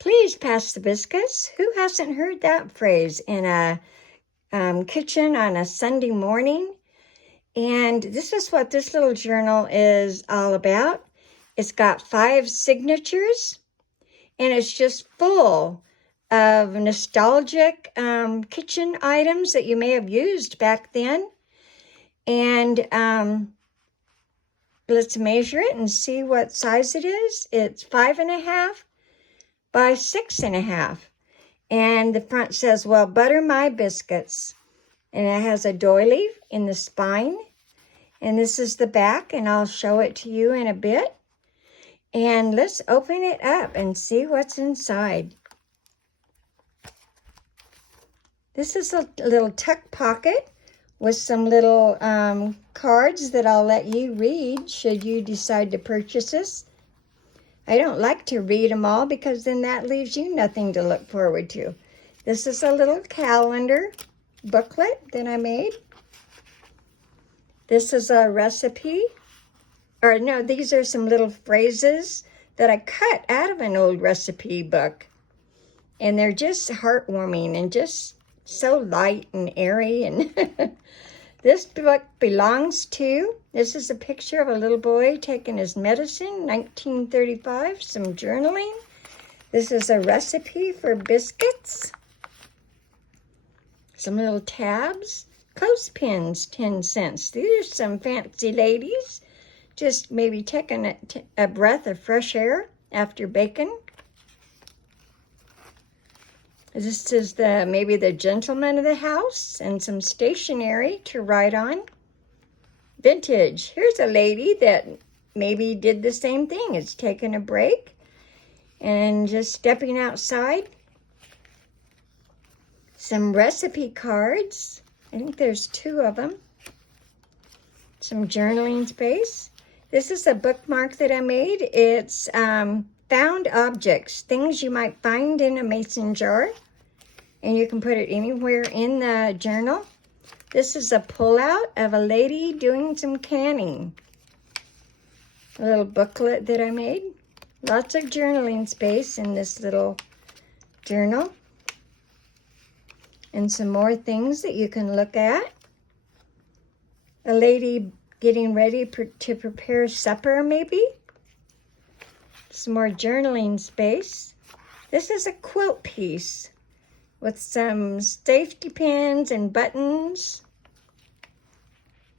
Please pass the biscuits. Who hasn't heard that phrase in a kitchen on a Sunday morning? And this is what this little journal is all about. It's got 5 signatures, and it's just full of nostalgic kitchen items that you may have used back then. And let's measure it and see what size it is. It's 5.5 by 6.5. And the front says, well, butter my biscuits. And it has a doily in the spine. And this is the back, and I'll show it to you in a bit. And let's open it up and see what's inside. This is a little tuck pocket with some little cards that I'll let you read should you decide to purchase this. I don't like to read them all because then that leaves you nothing to look forward to. This is a little calendar booklet that I made. This is a recipe. Or no, these are some little phrases that I cut out of an old recipe book. And they're just heartwarming and just so light and airy. And this book belongs to, this is a picture of a little boy taking his medicine, 1935, some journaling. This is a recipe for biscuits. Some little tabs, clothespins, 10 cents. These are some fancy ladies, just maybe taking a breath of fresh air after baking. This is maybe the gentleman of the house and some stationery to write on. Vintage. Here's a lady that maybe did the same thing. It's taking a break and just stepping outside. Some recipe cards. I think there's 2 of them. Some journaling space. This is a bookmark that I made. It's found objects, things you might find in a mason jar, and you can put it anywhere in the journal. This is a pullout of a lady doing some canning. A little booklet that I made. Lots of journaling space in this little journal. And some more things that you can look at. A lady getting ready to prepare supper, maybe. Some more journaling space. This is a quilt piece with some safety pins and buttons.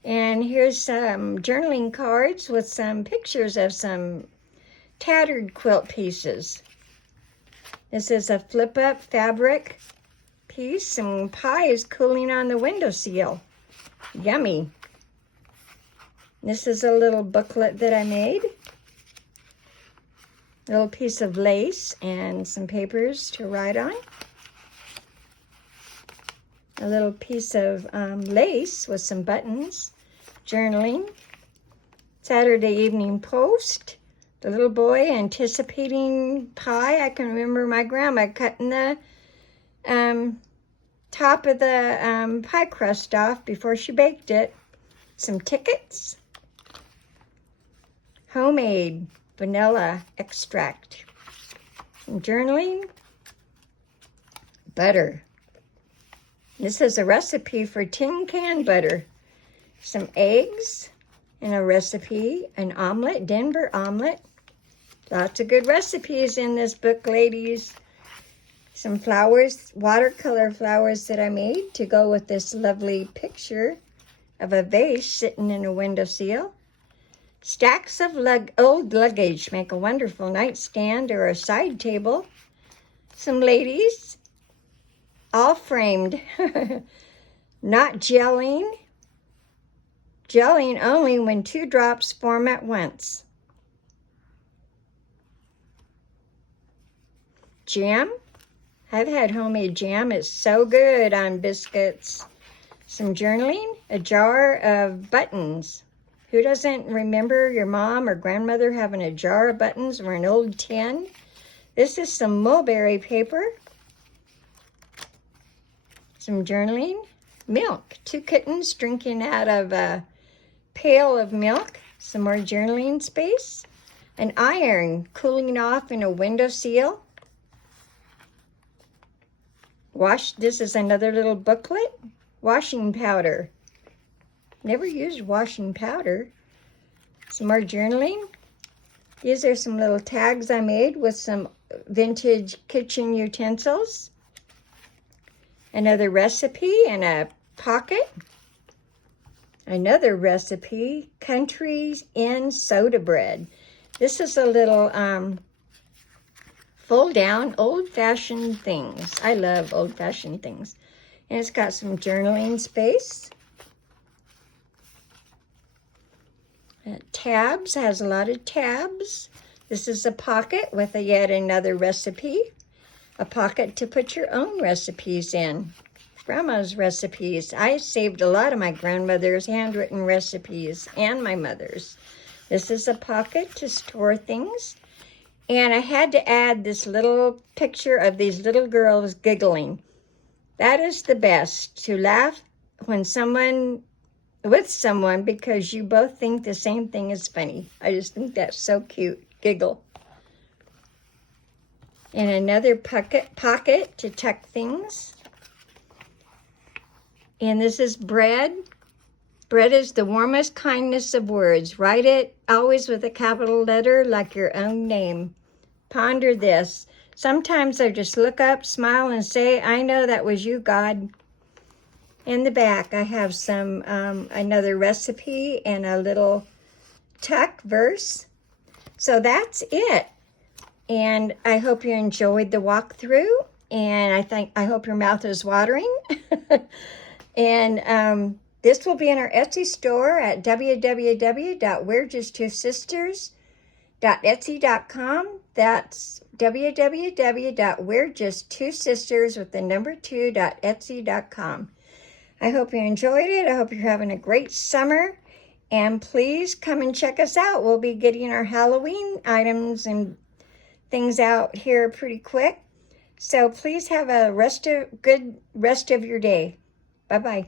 And here's some journaling cards with some pictures of some tattered quilt pieces. This is a flip-up fabric piece. Some pie is cooling on the windowsill. Yummy. This is a little booklet that I made. A little piece of lace and some papers to write on. A little piece of lace with some buttons. Journaling. Saturday Evening Post. The little boy anticipating pie. I can remember my grandma cutting the top of the pie crust off before she baked it. Some tickets. Homemade vanilla extract. Some journaling. Butter. This is a recipe for tin can butter. Some eggs and a recipe, an omelet, Denver omelet. Lots of good recipes in this book, ladies. Some flowers, watercolor flowers that I made to go with this lovely picture of a vase sitting in a windowsill. Stacks of old luggage make a wonderful nightstand or a side table. Some ladies, all framed, not gelling. Gelling only when 2 drops form at once. Jam. I've had homemade jam. It's so good on biscuits. Some journaling, a jar of buttons. Who doesn't remember your mom or grandmother having a jar of buttons or an old tin? This is some mulberry paper. Some journaling. Milk. 2 kittens drinking out of a pail of milk. Some more journaling space. An iron cooling off in a windowsill. This is another little booklet. Washing powder. Never used washing powder. Some more journaling. These are some little tags I made with some vintage kitchen utensils. Another recipe and a pocket. Another recipe, Countries in Soda Bread. This is a little fold-down old-fashioned things. I love old-fashioned things. And it's got some journaling space. Tabs, has a lot of tabs. This is a pocket with yet another recipe. A pocket to put your own recipes in. Grandma's recipes. I saved a lot of my grandmother's handwritten recipes and my mother's. This is a pocket to store things. And I had to add this little picture of these little girls giggling. That is the best, to laugh when with someone because you both think the same thing is funny. I just think that's so cute. Giggle. And another pocket to tuck things. And this is bread. Bread is the warmest kindness of words. Write it always with a capital letter like your own name. Ponder this. Sometimes I just look up, smile, and say, I know that was you, God. In the back, I have some another recipe and a little tuck verse. So that's it. And I hope you enjoyed the walkthrough. And I hope your mouth is watering. And this will be in our Etsy store at www.we'rejusttwosisters.etsy.com. That's www.we'rejusttwosisters.2.etsy.com. I hope you enjoyed it. I hope you're having a great summer. And please come and check us out. We'll be getting our Halloween items and things out here pretty quick. So please have a good rest of your day. Bye-bye.